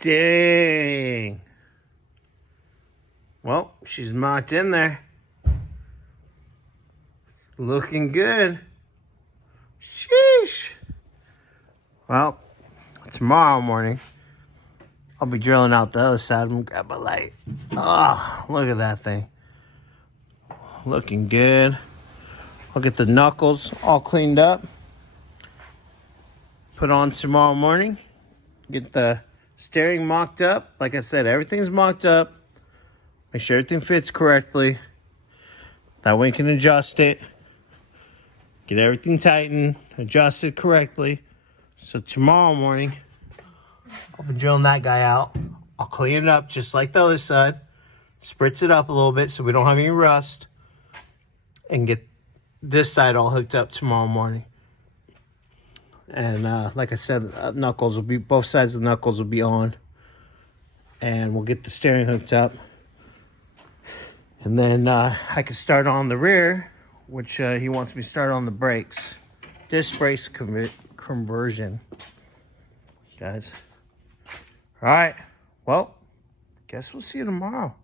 Dang. Well, she's mocked in there. Looking good. Sheesh. Well, tomorrow morning, I'll be drilling out the other side. I'm gonna grab my light. Oh, look at that thing. Looking good. I'll get the knuckles all cleaned up. Put on tomorrow morning. Get the steering mocked up. Like I said, everything's mocked up. Make sure everything fits correctly. That way you can adjust it. Get everything tightened, adjusted correctly. So tomorrow morning, I'll be drilling that guy out. I'll clean it up just like the other side. Spritz it up a little bit so we don't have any rust. And get this side all hooked up tomorrow morning. And like I said, knuckles will be, both sides of the knuckles will be on. And we'll get the steering hooked up. And then I can start on the rear, which he wants me to start on the brakes. Disc brakes conversion, guys. All right, well, guess we'll see you tomorrow.